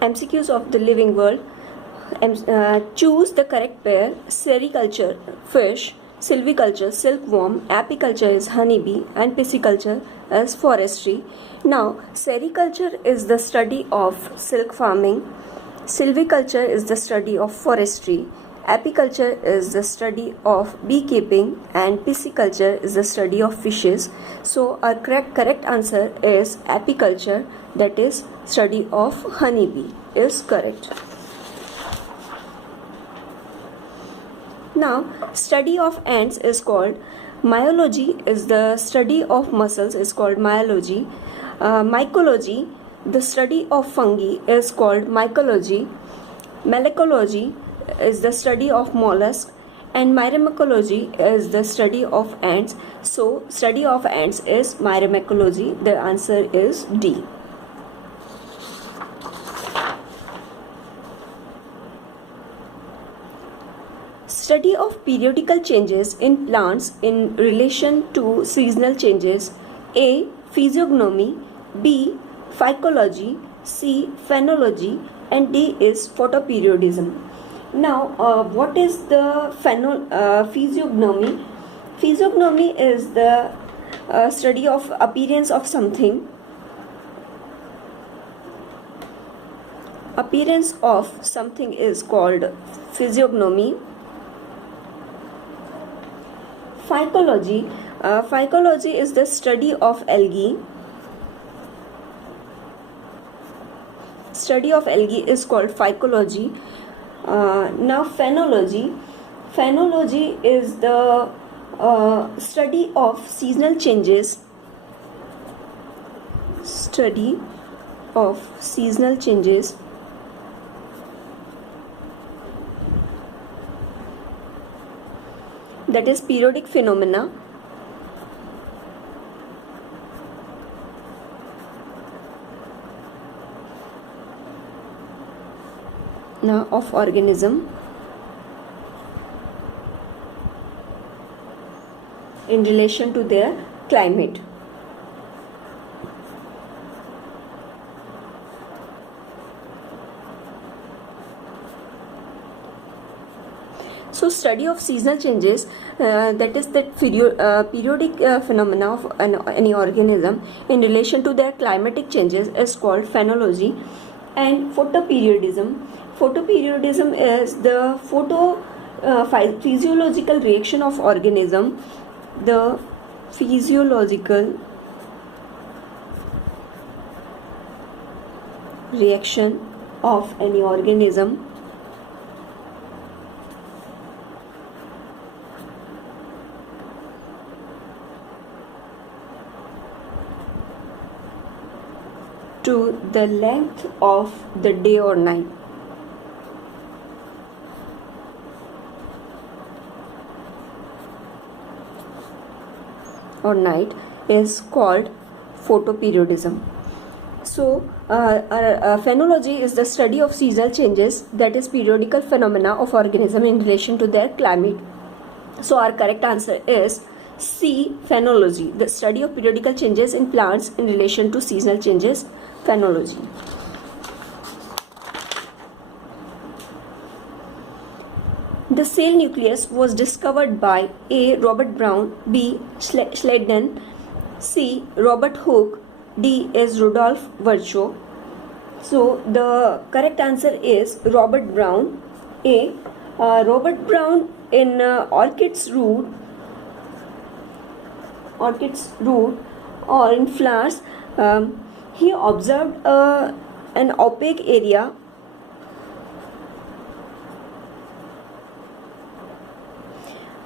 MCQs of the living world. Choose the correct pair. Sericulture, fish. Silviculture, silkworm. Apiculture is honeybee. And pisciculture is forestry. Now, sericulture is the study of silk farming. Silviculture is the study of forestry. Apiculture is the study of beekeeping, and pisciculture is the study of fishes. So our correct answer is apiculture, that is study of honeybee is correct. Now, study of ants is called myology, is the study of mussels is called myology. Mycology, the study of fungi is called mycology. Malacology is the study of mollusks, and myrmecology is the study of ants. So study of ants is myrmecology. The answer is D. Study of periodical changes in plants in relation to seasonal changes. A. Physiognomy. B. Phycology. C. Phenology. And D is photoperiodism. Now, what is the physiognomy? Physiognomy is the study of appearance of something. Appearance of something is called physiognomy. Phycology. Phycology is the study of algae. Study of algae is called phycology. Now phenology. Phenology is the study of seasonal changes. Study of seasonal changes. That is periodic phenomena. Now of organism in relation to their climate. So study of seasonal changes, that is that periodic phenomena of any organism in relation to their climatic changes is called phenology. And photoperiodism. Photoperiodism is the physiological reaction of organism. The physiological reaction of any organism to the length of the day or night. Or night is called photoperiodism. So phenology is the study of seasonal changes, that is periodical phenomena of organism in relation to their climate. So our correct answer is C. Phenology, the study of periodical changes in plants in relation to seasonal changes. Phenology. The cell nucleus was discovered by A. Robert Brown, B. Schleiden, C. Robert Hooke, D. is Rudolf Virchow. So the correct answer is Robert Brown. A. Robert Brown in orchid's root or in flowers, he observed an opaque area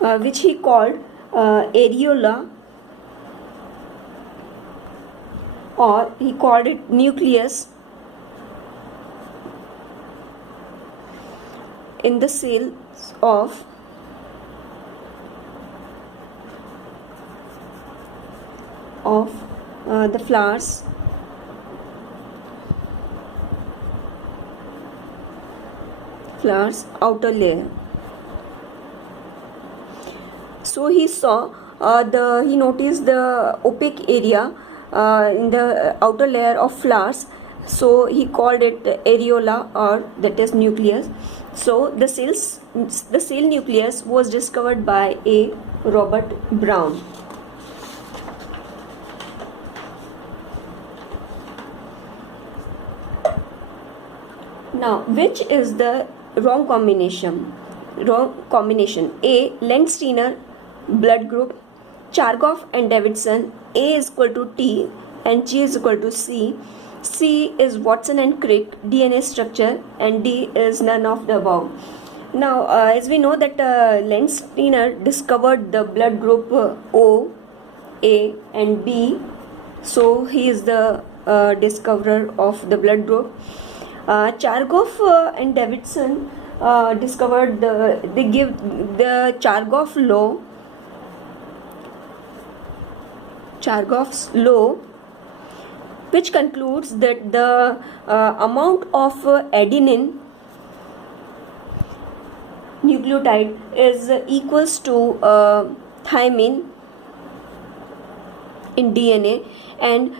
which he called areola, or he called it nucleus, in the cells of the flowers outer layer. So he saw he noticed the opaque area in the outer layer of flowers, so he called it areola, or that is nucleus. So the cell nucleus was discovered by a Robert Brown. Now, which is the wrong combination? A. Lenz-Steiner blood group, Chargaff and Davidson. A is equal to T and G is equal to C. C is Watson and Crick DNA structure, and D is none of the above. Now, as we know that Lenz-Steiner discovered the blood group O, A and B, so he is the discoverer of the blood group. Chargaff and Davidson discovered they give the Chargaff's law, which concludes that the amount of adenine nucleotide is equals to thymine in DNA, and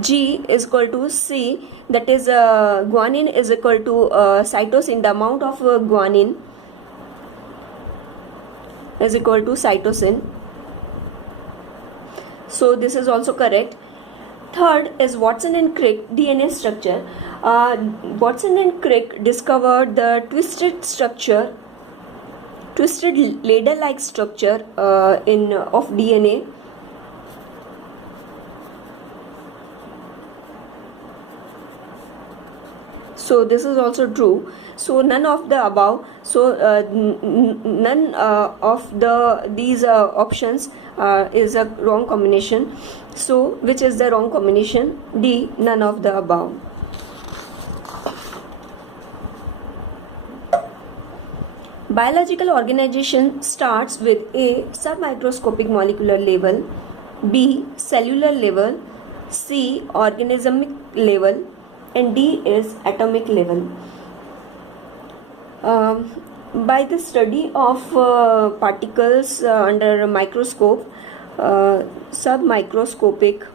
G is equal to C, that is guanine is equal to cytosine. The amount of guanine is equal to cytosine. So this is also correct. Third is Watson and Crick DNA structure. Watson and Crick discovered the twisted ladder-like structure of DNA. So this is also true. So none of the above. So none of these options is a wrong combination. So which is the wrong combination? D, none of the above. Biological organization starts with A, submicroscopic molecular level, B, cellular level, C, organismic level, and D is atomic level. By the study of particles under a microscope, submicroscopic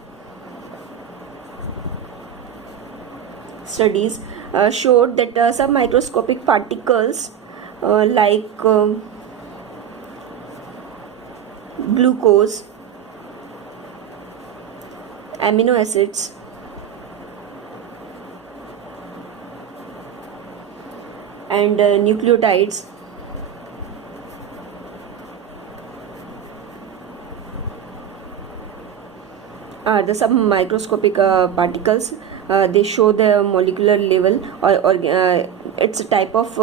studies showed that submicroscopic particles like glucose, amino acids, and nucleotides are the submicroscopic particles. They show the molecular level, or it's a type of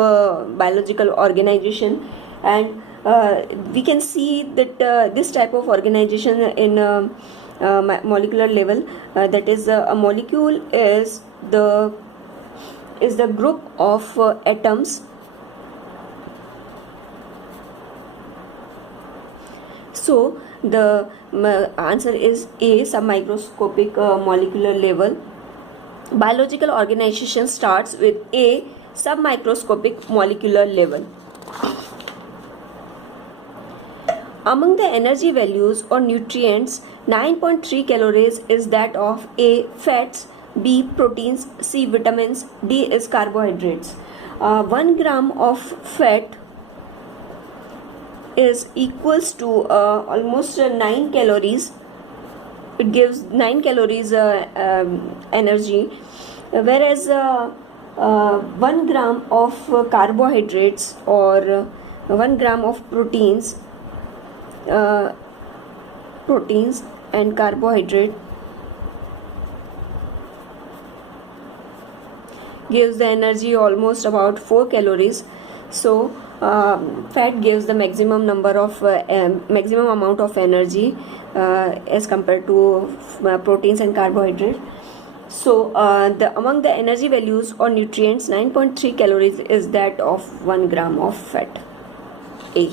biological organization, and we can see that this type of organization in molecular level, that is a molecule is the group of atoms. So the answer is A, submicroscopic molecular level. Biological organization starts with A, submicroscopic molecular level. Among the energy values or nutrients, 9.3 calories is that of A, fats, B, proteins, C, vitamins, D is carbohydrates. 1 gram of fat is equals to almost 9 calories. It gives 9 calories energy, whereas 1 gram of carbohydrates or 1 gram of proteins and carbohydrate gives the energy almost about 4 calories. So fat gives the maximum number of maximum amount of energy as compared to proteins and carbohydrates. So among the energy values or nutrients, 9.3 calories is that of 1 gram of fat. A.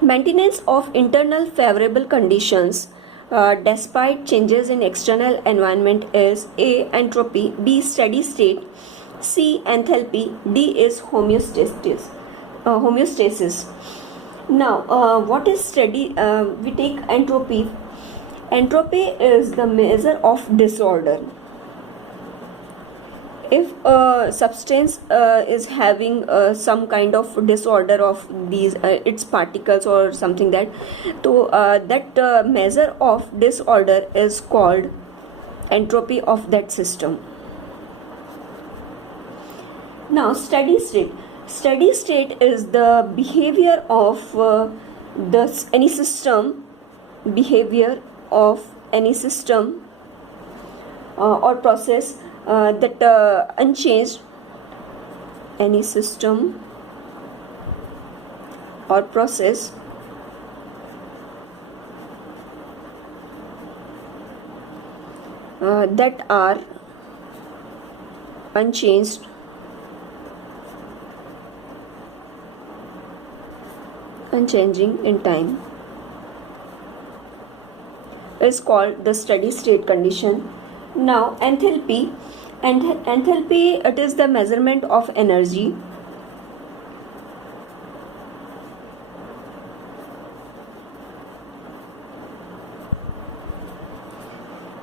Maintenance of internal favorable conditions despite changes in external environment is A, entropy, B, steady state, C, enthalpy, D is homeostasis. Now what is steady? We take entropy. Entropy is the measure of disorder. If a substance is having some kind of disorder of these its particles or something, that measure of disorder is called entropy of that system. Now, steady state. Steady state is the behavior of any system, behavior of any system or process that unchanged. Any system or process that are unchanged, unchanging in time, is called the steady state condition. Now, enthalpy. Enthalpy, it is the measurement of energy.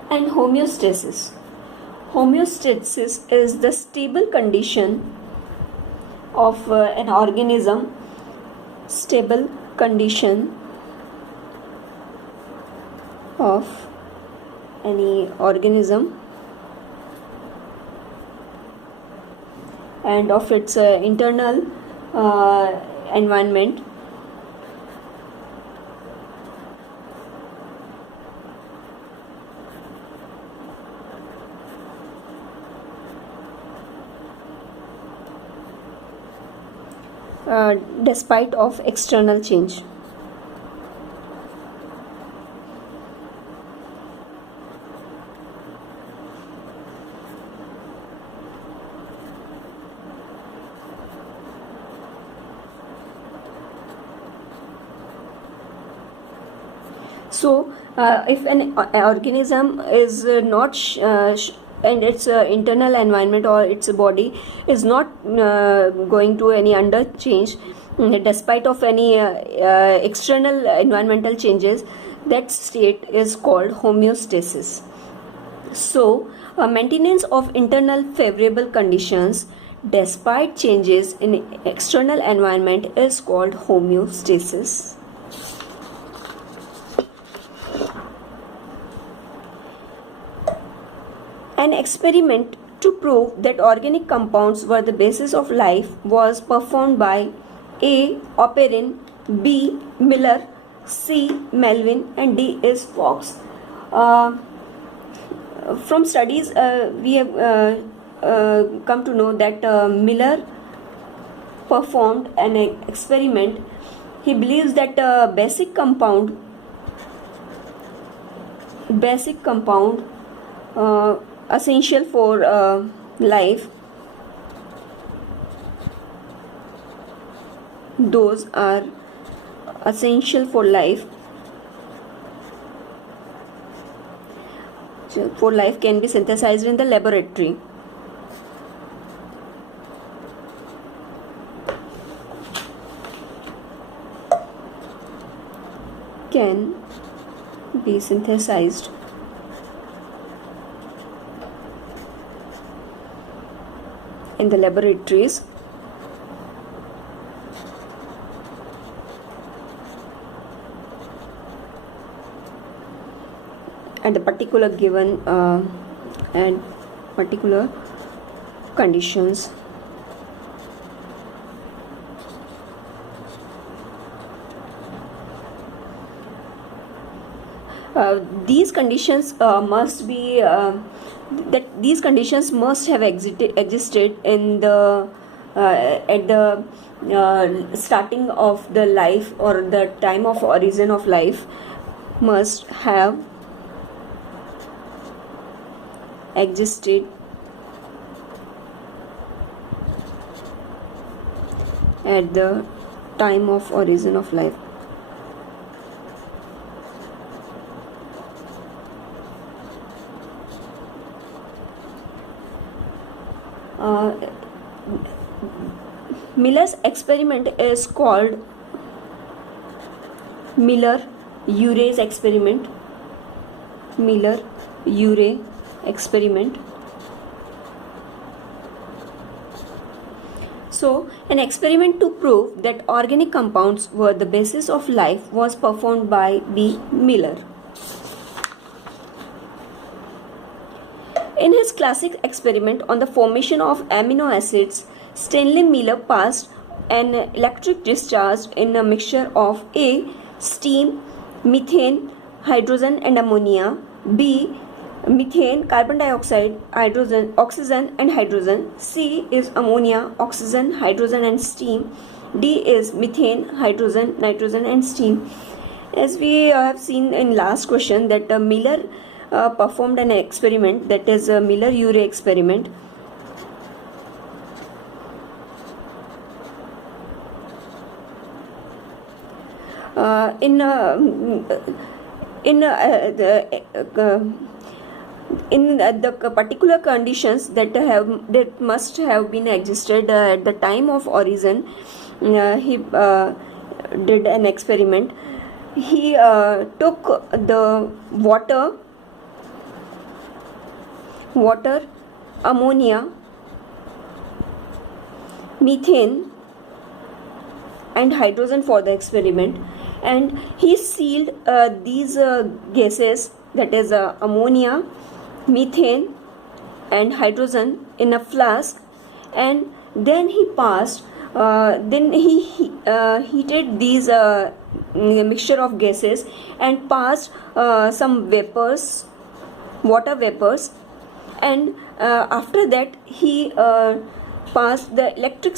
And homeostasis. Homeostasis is the stable condition of an organism. Stable condition of any organism and of its internal environment. Despite of external change. So, if an organism is not and its internal environment or its body is not going to any under change, despite of any external environmental changes, that state is called homeostasis. So, maintenance of internal favorable conditions despite changes in external environment is called homeostasis. An experiment to prove that organic compounds were the basis of life was performed by A. Operin, B. Miller, C. Melvin, and D. is Fox. From studies, we have come to know that Miller performed an experiment. He believes that basic compound essential for life, those are essential for life. For life can be synthesized in the laboratory. Can be synthesized in the laboratories. And the particular given and particular conditions. These conditions must be these conditions must have existed in the at the starting of the life or the time of origin of life, must have existed at the time of origin of life. Miller's experiment is called Miller-Urey's experiment. Miller-Urey experiment. So, an experiment to prove that organic compounds were the basis of life was performed by B. Miller. In his classic experiment on the formation of amino acids, Stanley Miller passed an electric discharge in a mixture of A. steam, methane, hydrogen and ammonia, B. methane, carbon dioxide, hydrogen, oxygen and hydrogen, C is ammonia, oxygen, hydrogen and steam, D is methane, hydrogen, nitrogen and steam. As we have seen in last question that Miller performed an experiment, that is a Miller-Urey experiment. In the particular conditions that must have been existed at the time of origin, he did an experiment. He took the water, ammonia, methane and hydrogen for the experiment, and he sealed these gases, that is ammonia, methane and hydrogen, in a flask, and then he heated these mixture of gases and passed some vapors, water vapors, and after that he passed the electrical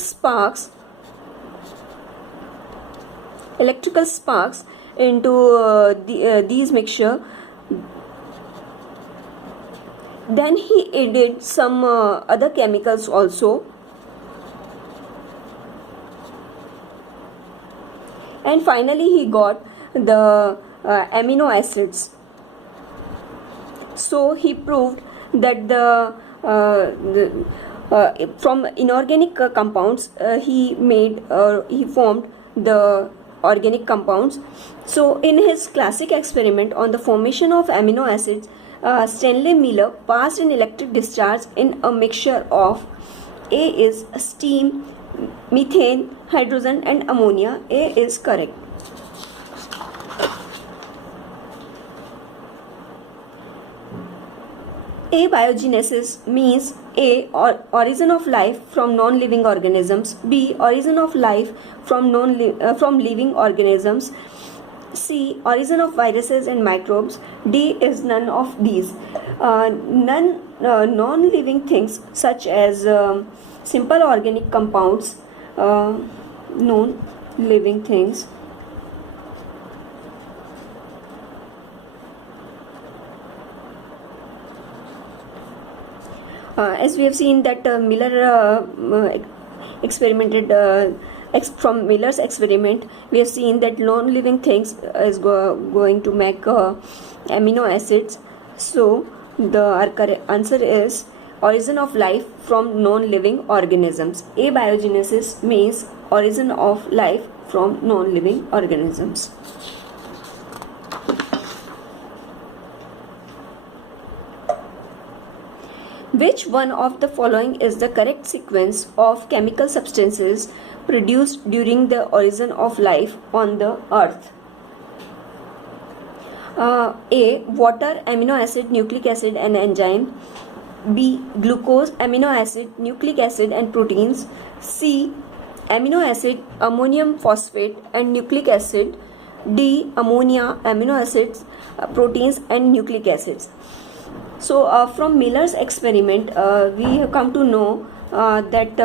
sparks into these mixture. Then he added some other chemicals also, and finally he got the amino acids. So he proved that from inorganic compounds he formed the organic compounds. So in his classic experiment on the formation of amino acids, Stanley Miller passed an electric discharge in a mixture of A is steam, methane, hydrogen and ammonia. A is correct. Abiogenesis means A. Origin of life from non-living organisms, B. Origin of life from living organisms, C. Origin of viruses and microbes, D is none of these. Non-living things such as simple organic compounds, non-living things, as we have seen that Miller experimented from Miller's experiment, we have seen that non-living things is going to make amino acids. So our correct answer is origin of life from non-living organisms. Abiogenesis means origin of life from non-living organisms. Which one of the following is the correct sequence of chemical substances produced during the origin of life on the earth? A. Water, amino acid, nucleic acid and enzyme. B. Glucose, amino acid, nucleic acid and proteins. C. Amino acid, ammonium phosphate and nucleic acid. D. Ammonia, amino acids, proteins and nucleic acids. So from Miller's experiment we have come to know that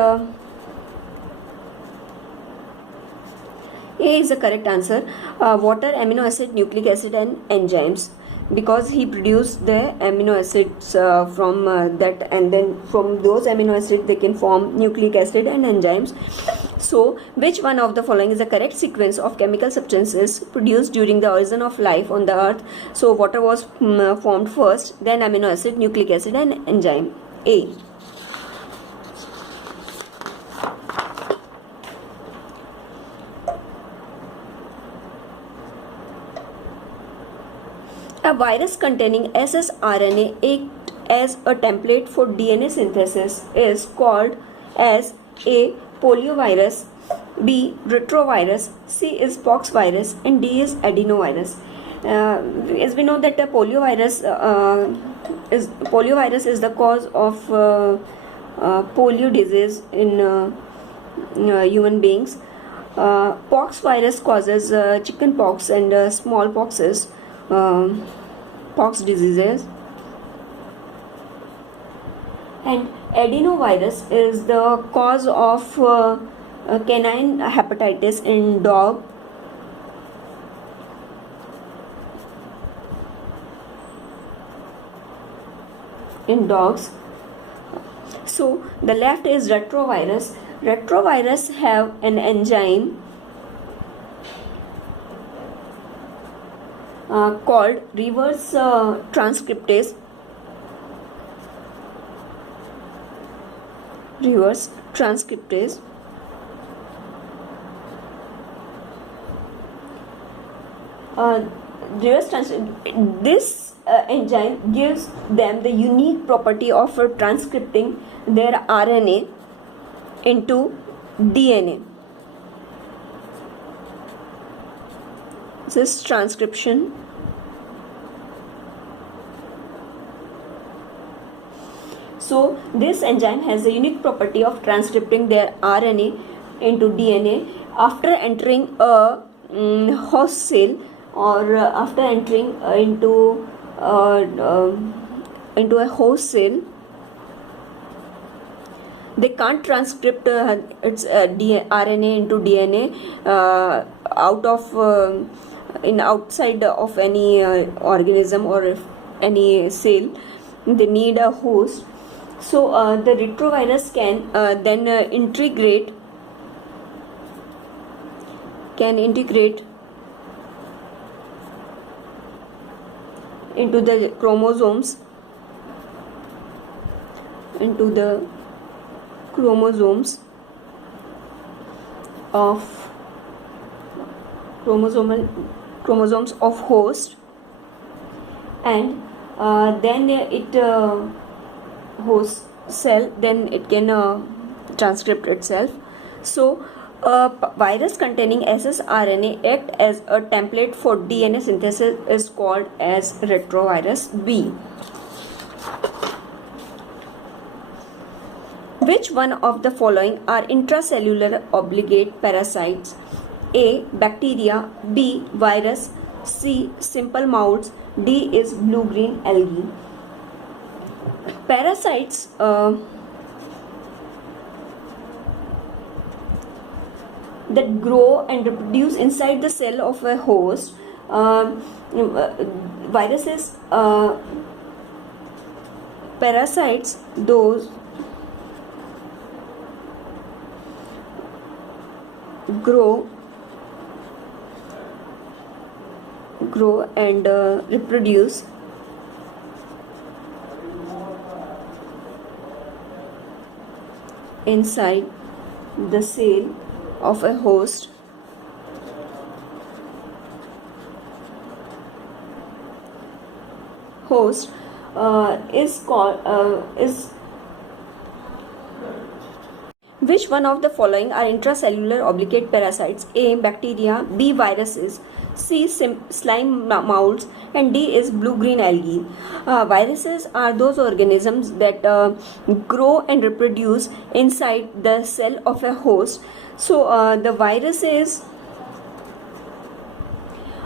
A is the correct answer. Water, amino acid, nucleic acid and enzymes, because he produced the amino acids from that, and then from those amino acids they can form nucleic acid and enzymes. So which one of the following is the correct sequence of chemical substances produced during the origin of life on the earth? So water was formed first, then amino acid, nucleic acid and enzyme. A. A virus containing ssRNA act as a template for DNA synthesis is called as A. poliovirus, B. retrovirus, C is poxvirus, and D is adenovirus. As we know that the poliovirus is the cause of polio disease in human beings. Pox virus causes chicken pox and smallpoxes, pox diseases, and adenovirus is the cause of canine hepatitis in dogs. So the left is retrovirus. Retrovirus have an enzyme called reverse transcriptase. Reverse transcriptase. This enzyme gives them the unique property of transcripting their RNA into DNA. This is transcription. So this enzyme has a unique property of transcripting their RNA into DNA after entering a host cell, or after entering into a host cell. They can't transcript its RNA into DNA outside of any organism or any cell. They need a host. So the retrovirus can then integrate into the chromosomes of host, and then host cell, then it can transcript itself. So a virus containing ssRNA act as a template for DNA synthesis is called as retrovirus B. Which one of the following are intracellular obligate parasites? A. bacteria, B. virus, C. simple moulds, D is blue-green algae. Parasites that grow and reproduce inside the cell of a host. Viruses, parasites, those grow and reproduce inside the cell of a host. Which one of the following are intracellular obligate parasites? A. bacteria, B. viruses, C. slime molds, and D is blue-green algae. Viruses are those organisms that grow and reproduce inside the cell of a host. So the viruses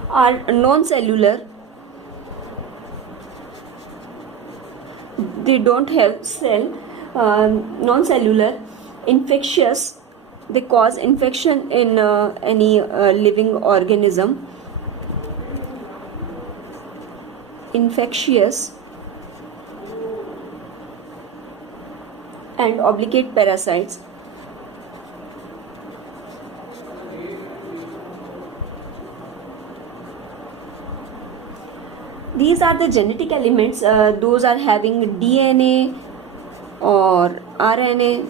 are non-cellular. They don't have cell. Non-cellular, infectious. They cause infection in any living organism. Infectious and obligate parasites. These are the genetic elements. Those are having DNA or RNA.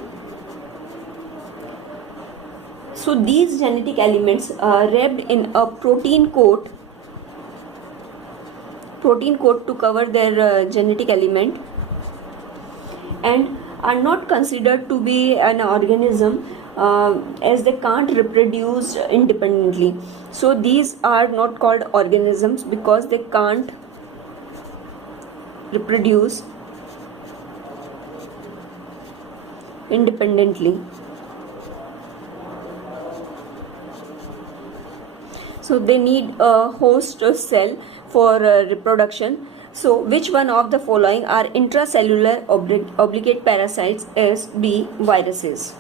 So these genetic elements wrapped in a protein coat protein coat to cover their genetic element, and are not considered to be an organism as they can't reproduce independently. So these are not called organisms because they can't reproduce independently. So they need a host cell for reproduction. So which one of the following are intracellular obligate parasites? Is B, viruses.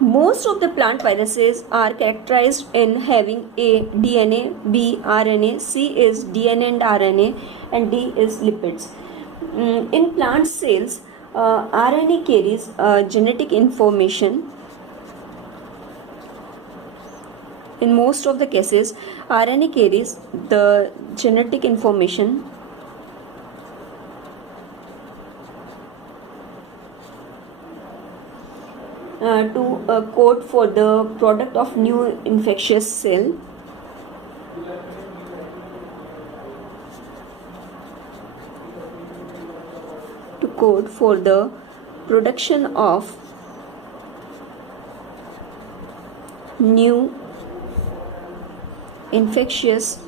Most of the plant viruses are characterized in having A, DNA, B, RNA, C is DNA and RNA, and D is lipids. In plant cells, RNA carries genetic information. In most of the cases, RNA carries the genetic information to code for the product of new infectious cell. To code for the production of new infectious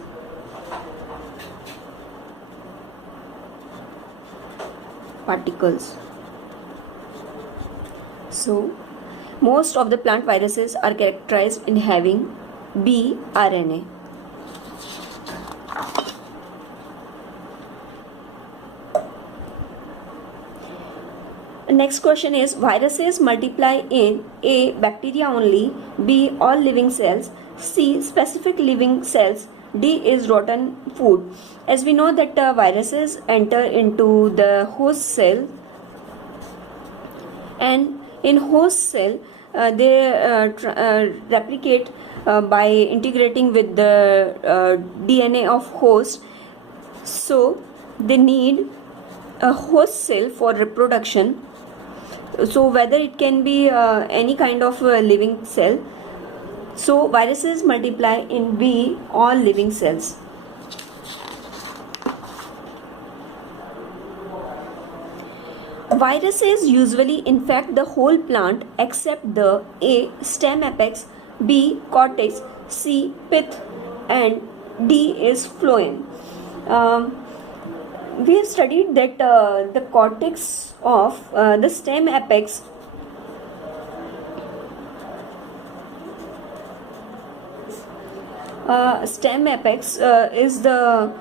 particles. So most of the plant viruses are characterized in having B, RNA. Next question is, viruses multiply in A, bacteria only, B, all living cells, C, specific living cells, D is rotten food. As we know that viruses enter into the host cell, and in host cell they replicate by integrating with the DNA of host. So they need a host cell for reproduction. So whether it can be any kind of living cell. So viruses multiply in B, all living cells. Viruses usually infect the whole plant except the A, stem apex, B, cortex, C, pith, and D is phloem. We have studied that the cortex of the stem apex is the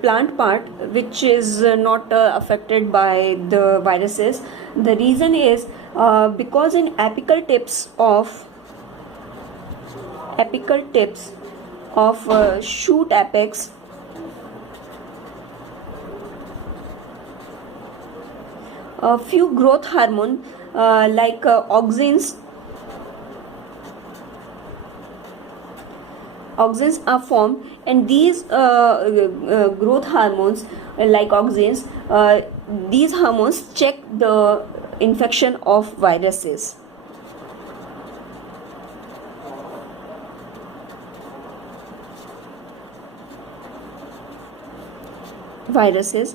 plant part which is not affected by the viruses. The reason is because in apical tips of shoot apex, a few growth hormone like auxins are formed, and these growth hormones like auxins, these hormones check the infection of viruses.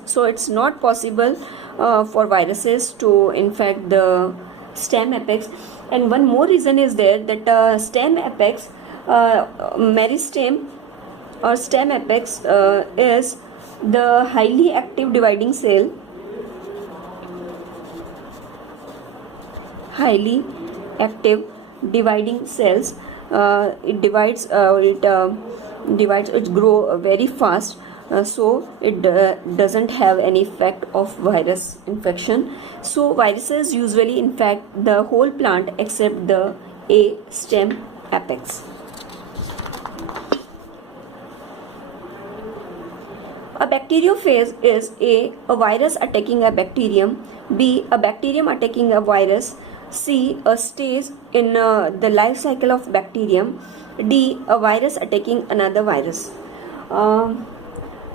So it's not possible for viruses to infect the stem apex. And one more reason is there that stem apex, meristem or stem apex is the highly active dividing cell. Highly active dividing cells. It divides. It grow very fast. So it doesn't have any effect of virus infection. So viruses usually infect the whole plant except the A, stem apex. A bacteriophage is A virus attacking a bacterium, B, a bacterium attacking a virus, C, a stage in the life cycle of bacterium, D, a virus attacking another virus.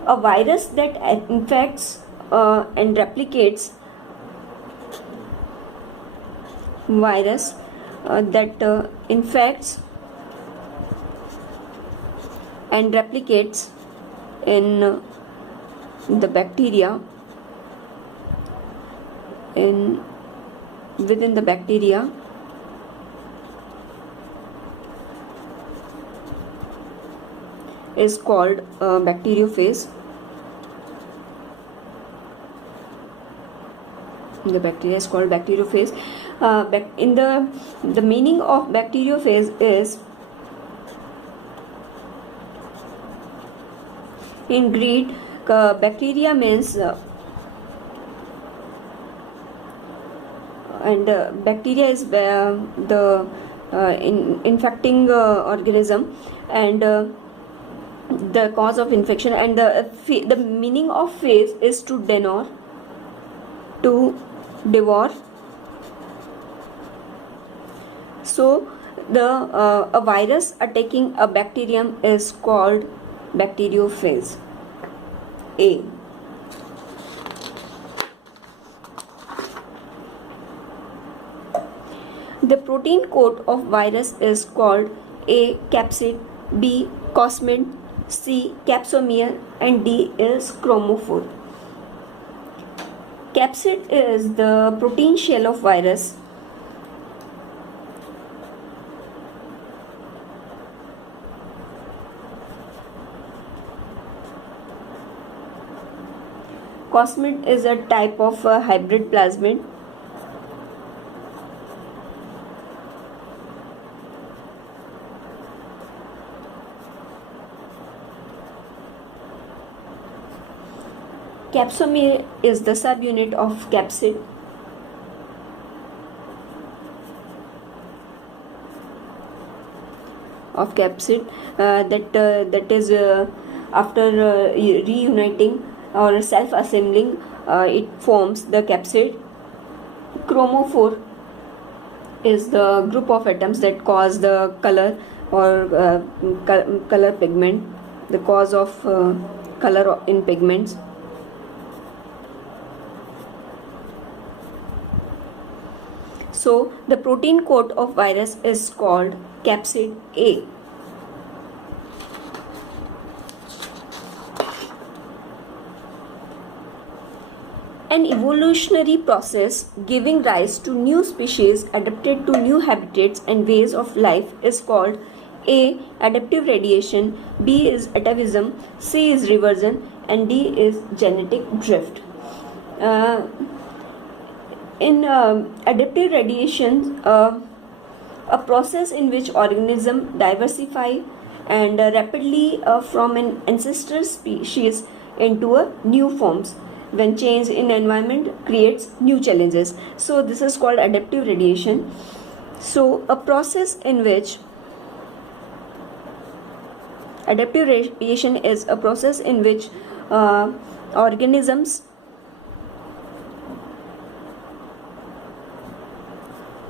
A virus that infects and replicates, infects and replicates in the bacteria within the bacteria is called bacteriophage. The bacteria is called bacteriophage. In the meaning of bacteriophage is, in Greek, bacteria means bacteria is the infecting organism and the cause of infection, and the meaning of phase is to devour. So a virus attacking a bacterium is called bacteriophage. A. The protein coat of virus is called A. capsid, B. plasmid, C. capsomere, and D is chromophore. Capsid is the protein shell of virus. Plasmid is a type of hybrid plasmid. Capsomere is the subunit of capsid. That is after reuniting or self-assembling, it forms the capsid. Chromophore is the group of atoms that cause the color or color pigment, the cause of color in pigments. So the protein coat of virus is called capsid A. An evolutionary process giving rise to new species adapted to new habitats and ways of life is called A. adaptive radiation, B is atavism, C is reversion, and D is genetic drift. In adaptive radiation, a process in which organisms diversify and rapidly from an ancestral species into a new forms when change in environment creates new challenges. So this is called adaptive radiation. So a process in which adaptive radiation is a process in which organisms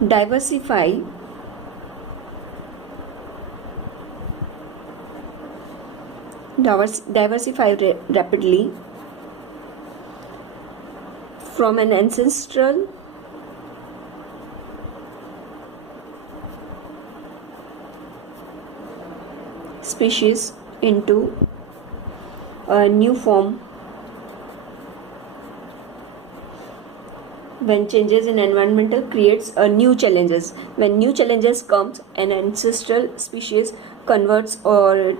diversify rapidly from an ancestral species into a new form when changes in environmental creates new challenges. When new challenges comes, an ancestral species converts or it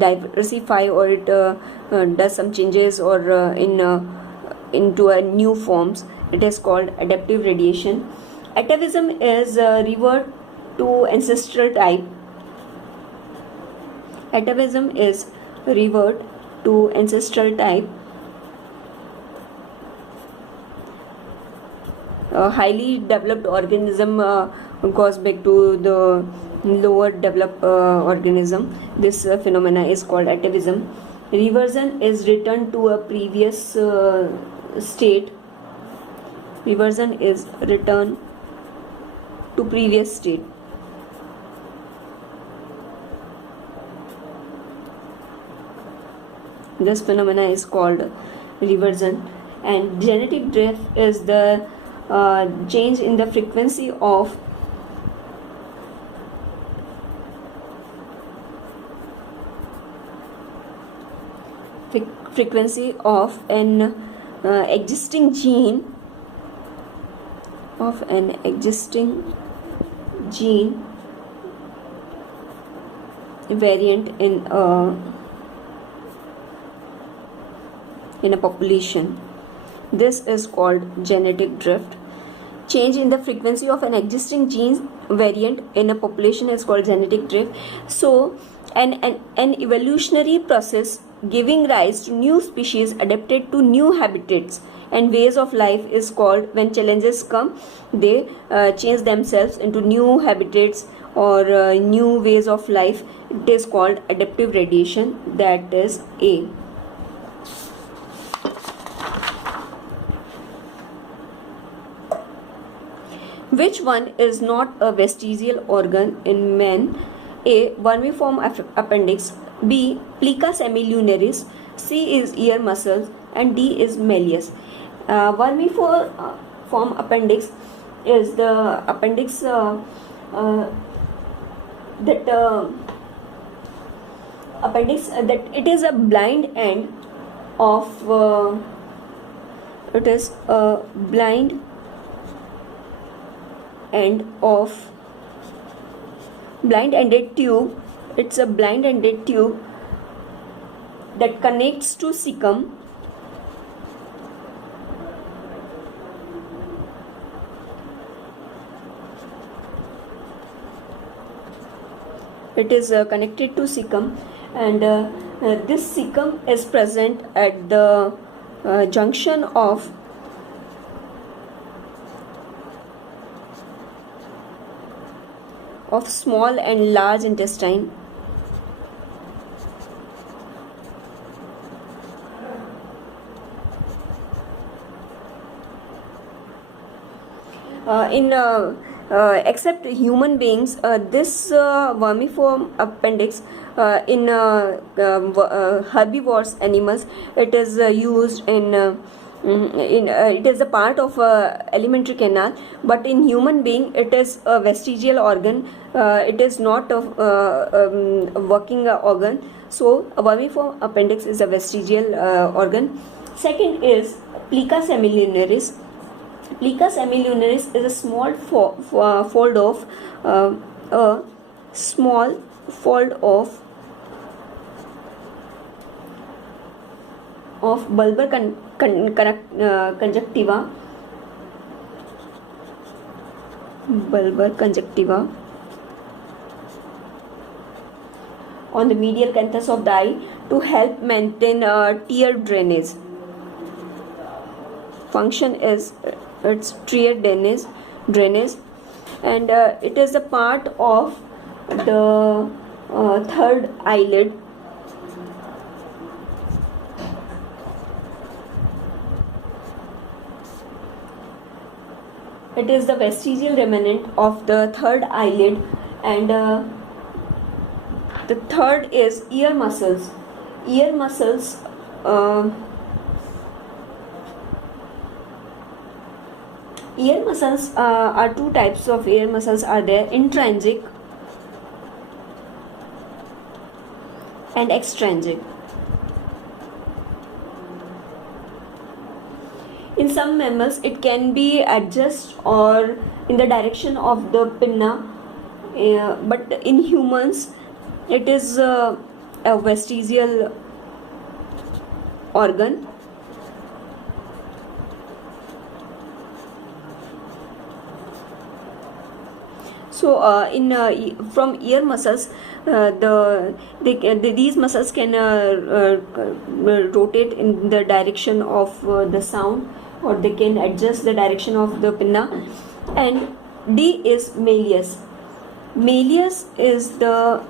diversify or it does some changes or into a new forms. It is called adaptive radiation. Atavism is revert to ancestral type. Atavism is revert to ancestral type. A highly developed organism goes back to the lower developed organism. This phenomena is called atavism. Reversion is return to a previous state. Reversion is return to previous state. This phenomena is called reversion. And genetic drift is the change in the frequency of frequency of an existing gene variant in a population. This is called genetic drift. Change in the frequency of an existing gene variant in a population is called genetic drift. So an evolutionary process giving rise to new species adapted to new habitats and ways of life is called, when challenges come, they change themselves into new habitats or new ways of life. It is called adaptive radiation. That is A. Which one is not a vestigial organ in men? A. Vermiform appendix. B. Plica semilunaris. C is ear muscles, and D is malleus. Vermiform appendix is the appendix that it is a blind end of blind-ended tube. It's a blind-ended tube that connects to cecum. It is connected to cecum, and this cecum is present at the junction of small and large intestine. Except human beings, this vermiform appendix in herbivorous animals, it is used it is a part of alimentary canal, but in human being it is a vestigial organ. It is not a working organ. So a vermiform appendix is a vestigial organ. Second is plica semilunaris. Plica semilunaris is a small fold of bulbar conjunctiva on the medial canthus of the eye to help maintain tear drainage. Function is its tear drainage, and it is a part of the third eyelid. It is the vestigial remnant of the third eyelid, and the third is ear muscles. Ear muscles are two types of ear muscles are there: intrinsic and extrinsic. In some mammals, it can be adjust or in the direction of the pinna, but in humans, it is a vestigial organ. So, from ear muscles, these muscles can rotate in the direction of the sound, or they can adjust the direction of the pinna. And D is malleus. Malleus is the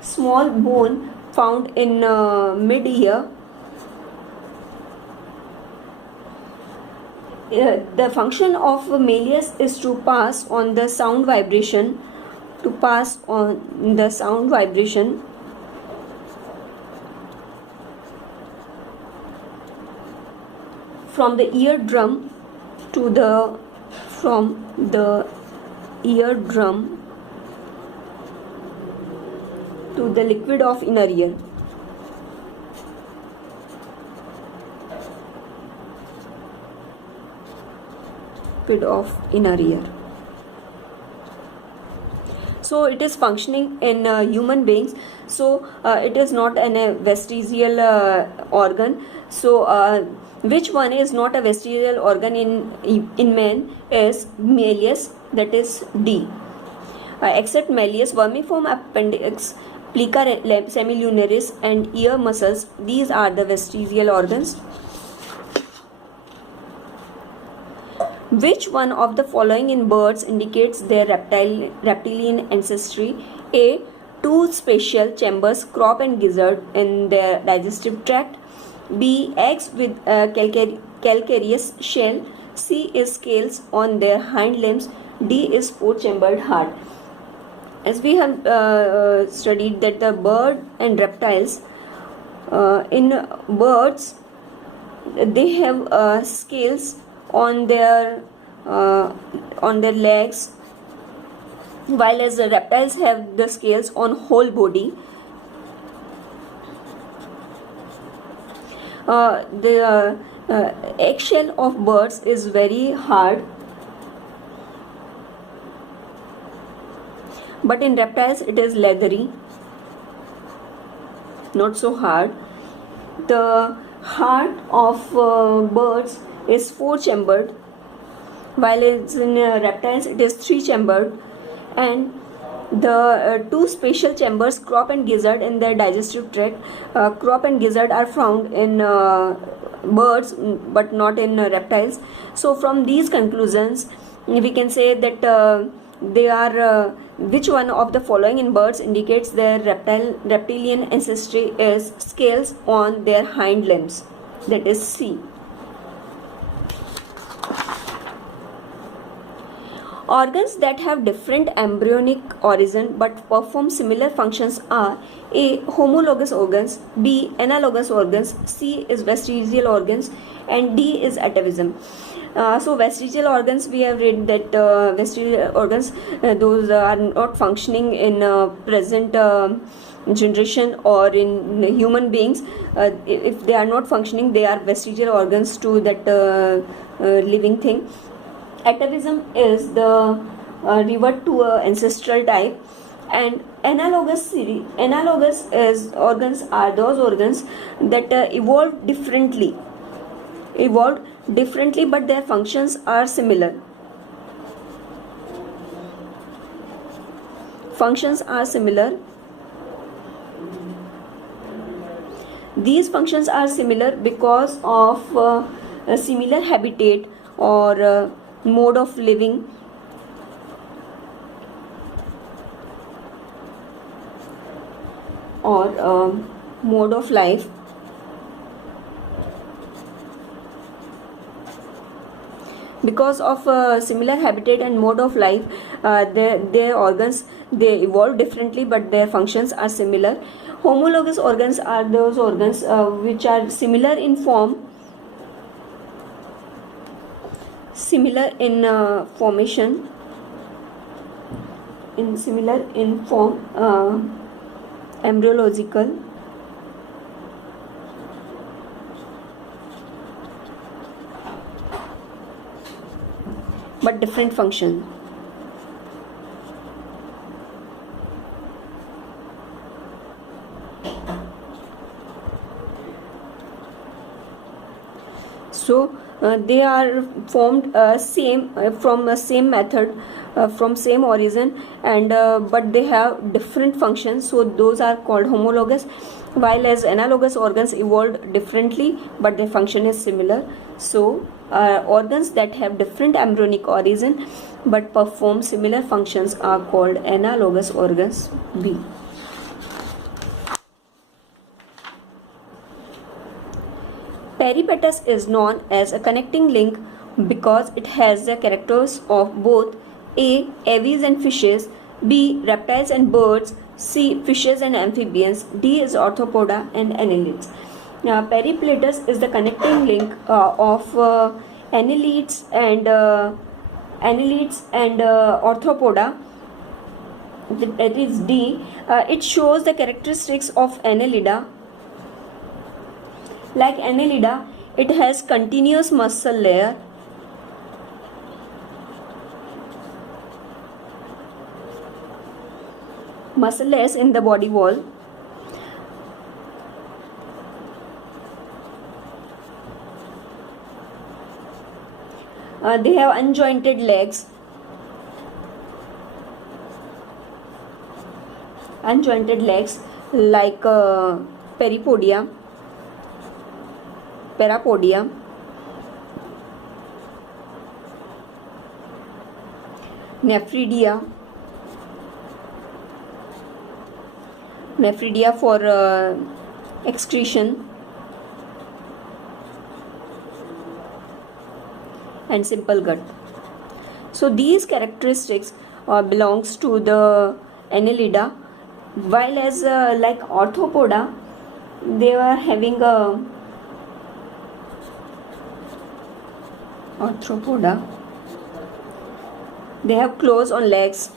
small bone found in mid-ear. The function of malleus is to pass on the sound vibration, from the eardrum to the liquid of inner ear. bit of inner ear. So it is functioning in human beings. So it is not a vestigial organ. So which one is not a vestigial organ in man is malleus, that is D. Except malleus, vermiform appendix, plica semilunaris and ear muscles, these are the vestigial organs. Which one of the following in birds indicates their reptilian ancestry? A. Two spatial chambers, crop and gizzard, in their digestive tract. B. Eggs with calcareous shell. C is scales on their hind limbs. D is four-chambered heart. As we have studied that the bird and reptiles, in birds they have scales on their legs, while as the reptiles have the scales on whole body. The eggshell of birds is very hard, but in reptiles it is leathery, not so hard. The heart of birds is four-chambered, while in reptiles it is three-chambered, and the two spatial chambers, crop and gizzard, in their digestive tract. Crop and gizzard are found in birds but not in reptiles. So from these conclusions we can say that they are which one of the following in birds indicates their reptilian ancestry is scales on their hind limbs, that is C. Organs that have different embryonic origin but perform similar functions are A. Homologous organs, B. Analogous organs, C is vestigial organs, and D is atavism. So vestigial organs, we have read that vestigial organs, those are not functioning in present generation or in human beings. If they are not functioning, they are vestigial organs to that living thing. Atavism is the revert to ancestral type, and analogous is organs are those organs that evolved differently, but their functions are similar. These functions are similar because of a similar habitat or mode of living, or mode of life. Because of similar habitat and mode of life, their organs, they evolve differently but their functions are similar. Homologous organs are those organs which are similar in form, similar in formation, similar in form, embryological, but different function. So they are formed same from same method, from same origin, and but they have different functions, so those are called homologous, while as analogous organs evolved differently but their function is similar. So organs that have different embryonic origin but perform similar functions are called analogous organs, B. Peripatus is known as a connecting link because it has the characters of both A. Aves and fishes, B. Reptiles and birds, C. Fishes and amphibians, D is arthropoda and annelids. Peripatus is the connecting link of annelids and arthropoda, that is D. It shows the characteristics of annelida. Like annelida, it has continuous muscle layer. muscleless in the body wall. They have unjointed legs. Unjointed legs like parapodia, nephridia for excretion, and simple gut. So these characteristics belongs to the Annelida, while as like Arthropoda, they were having a they have claws on legs.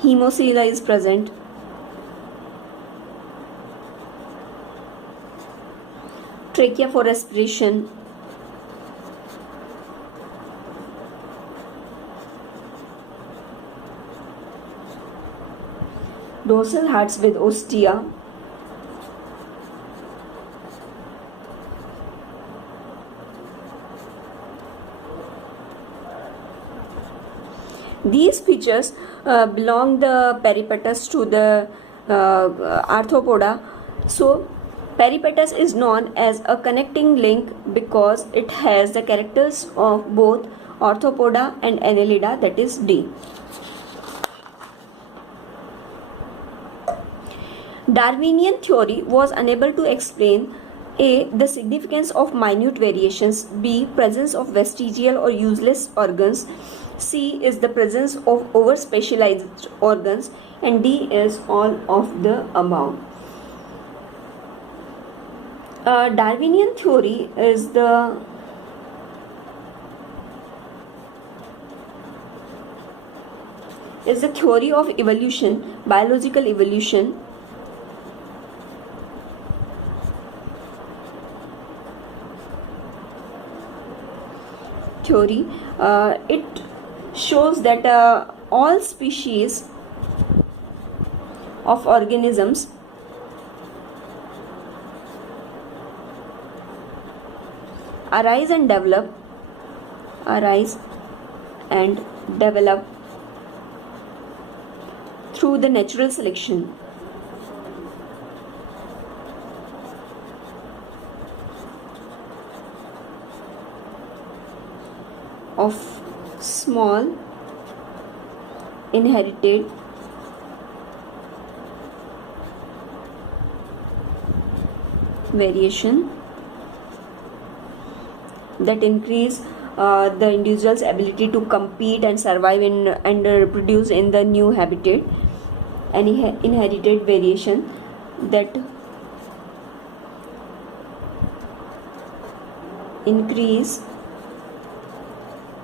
Hemocoela is present. Trachea for respiration. Dorsal hearts with ostia. These features belong the peripatus to the arthropoda. So peripatus is known as a connecting link because it has the characters of both arthropoda and Annelida, that is D. Darwinian theory was unable to explain A. the significance of minute variations, B. presence of vestigial or useless organs, C. is the presence of over-specialized organs, and D. is all of the above. Darwinian theory is the theory of evolution, biological evolution. Theory, it shows that all species of organisms arise and develop through the natural selection. Of small inherited variation that increase the individual's ability to compete and survive in and reproduce in the new habitat. Any inherited variation that increase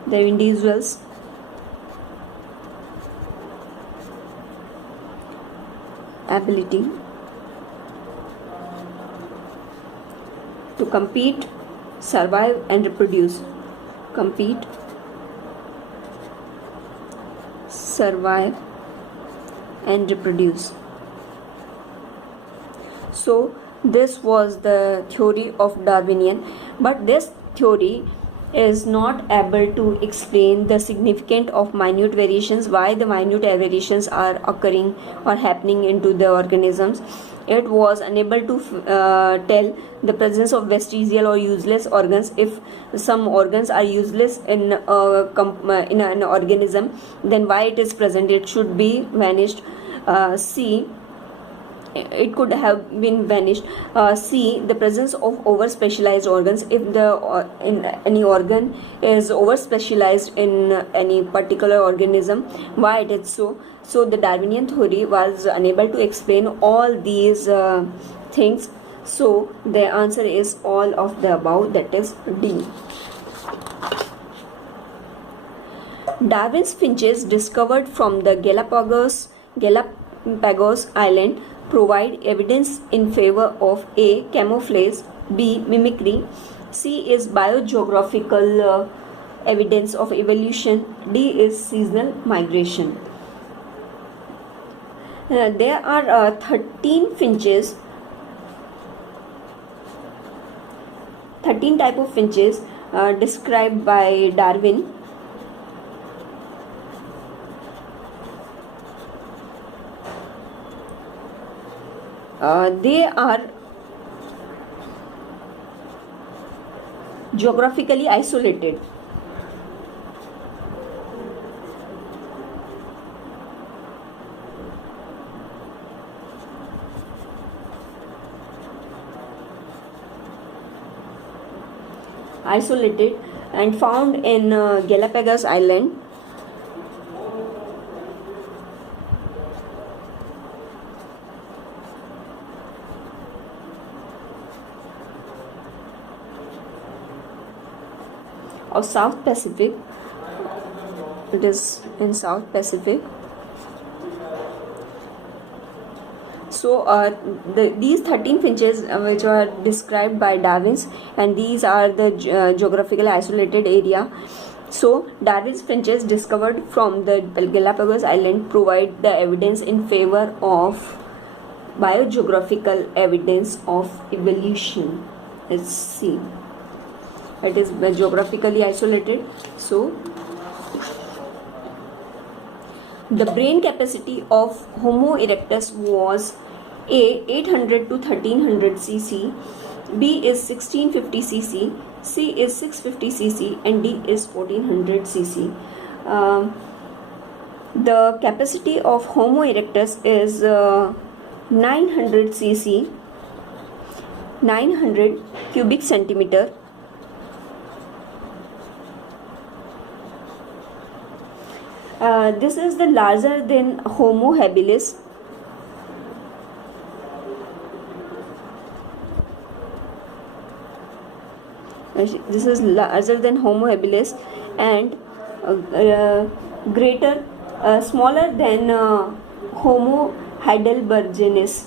the individual's ability to compete, survive and reproduce. Compete, survive and reproduce. So this was the theory of Darwinian, but this theory is not able to explain the significance of minute variations, why the minute variations are occurring or happening into the organisms. It was unable to tell the presence of vestigial or useless organs. If some organs are useless in an organism, then why it is present? It should be vanished. C, it could have been vanished. C, the presence of over specialized organs. If the in any organ is over specialized in any particular organism, why it is so? So the Darwinian theory was unable to explain all these things. So the answer is all of the above, that is D. Darwin's finches discovered from the Galapagos Island provide evidence in favor of A. camouflage, B. mimicry, C. is biogeographical evidence of evolution. D is seasonal migration. There are 13 finches, 13 type of finches described by Darwin. They are geographically isolated. Isolated and found in Galapagos Island. Of South Pacific. It is in South Pacific. So these 13 finches which are described by Darwin's, and these are the geographically isolated area. So Darwin's finches discovered from the Galapagos Island provide the evidence in favor of biogeographical evidence of evolution. Let's see. It is geographically isolated. So the brain capacity of Homo erectus was A 800 to 1300 cc, B is 1650 cc, C is 650 cc, and D is 1400 cc. The capacity of Homo erectus is 900 cc, 900 cubic centimeter. This is the larger than Homo habilis. This is larger than Homo habilis and greater, smaller than Homo heidelbergensis.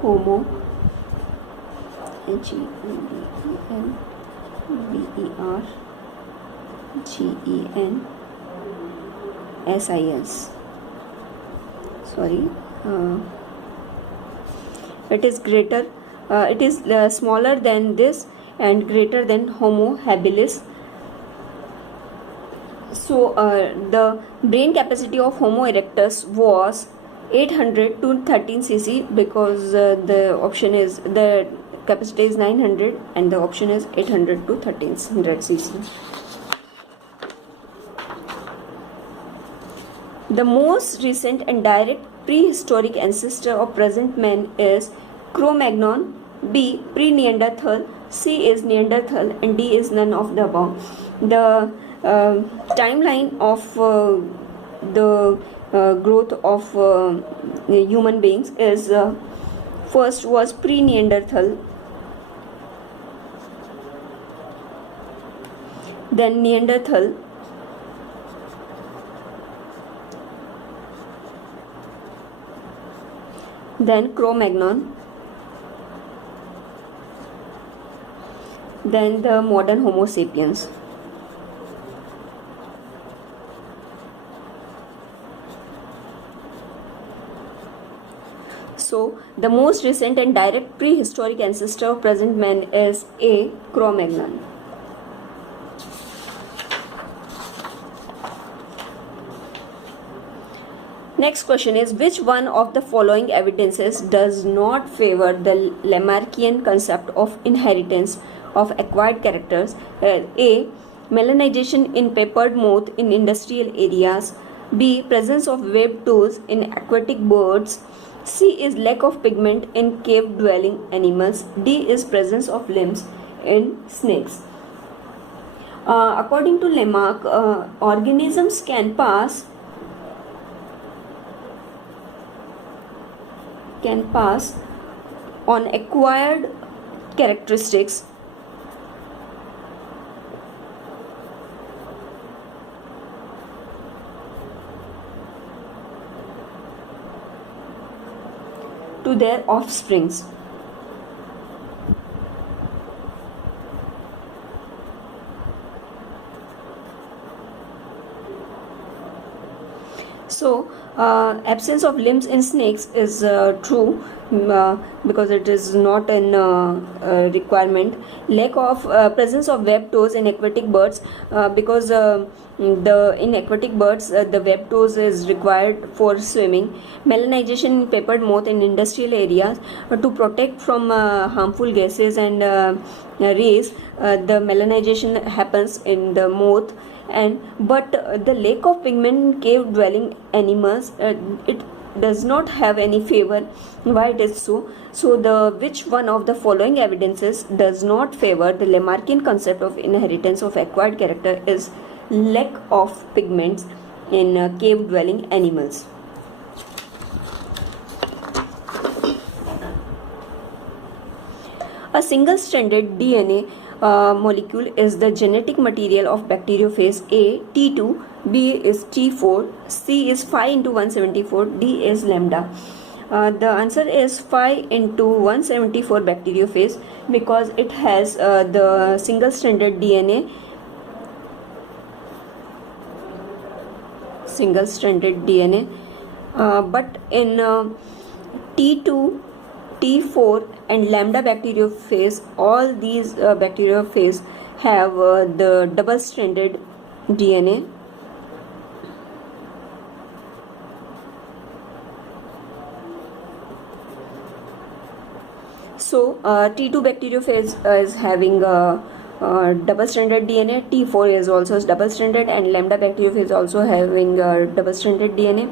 Homo Heidelbergensis. Sorry, it is greater. It is smaller than this and greater than Homo habilis. So the brain capacity of Homo erectus was 800 to 13 cc because the option is the capacity is 900 and the option is 800 to 1300 cc. The most recent and direct prehistoric ancestor of present man is Cro-Magnon, B pre-Neanderthal, C is Neanderthal, and D is none of the above. The timeline of the growth of human beings is first was pre-Neanderthal, then Neanderthal, then Cro-Magnon, then the modern Homo sapiens. So the most recent and direct prehistoric ancestor of present man is A. Cro-Magnon. Next question is, which one of the following evidences does not favor the Lamarckian concept of inheritance of acquired characters? A. Melanization in peppered moth in industrial areas. B. Presence of webbed toes in aquatic birds. C is lack of pigment in cave dwelling animals. D is presence of limbs in snakes. According to Lamarck, organisms can pass on acquired characteristics to their offsprings. So, absence of limbs in snakes is true, because it is not an requirement. Lack of presence of webbed toes in aquatic birds, because in aquatic birds the webbed toes is required for swimming. Melanization in peppered moth in industrial areas, to protect from harmful gases and rays. The melanization happens in the moth, but the lack of pigment in cave dwelling animals, it does not have any favor. Why it is so? So the which one of the following evidences does not favor the Lamarckian concept of inheritance of acquired character is lack of pigments in cave dwelling animals. A single-stranded DNA molecule is the genetic material of bacteriophage A, T2, B is T4, C is 5 into 174, D is lambda. The answer is 5 into 174 bacteriophage, because it has the single-stranded DNA. But in T2, T4 and lambda bacteriophage, all these bacteriophage have the double-stranded DNA. So T2 bacteriophage is having double-stranded DNA, T4 is also double-stranded, and lambda bacteriophage is also having double-stranded DNA,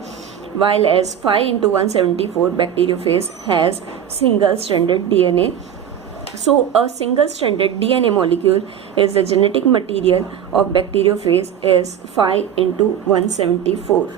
while as 5 into 174 bacteriophage has single-stranded DNA. So a single-stranded DNA molecule is the genetic material of bacteriophage is 5 into 174.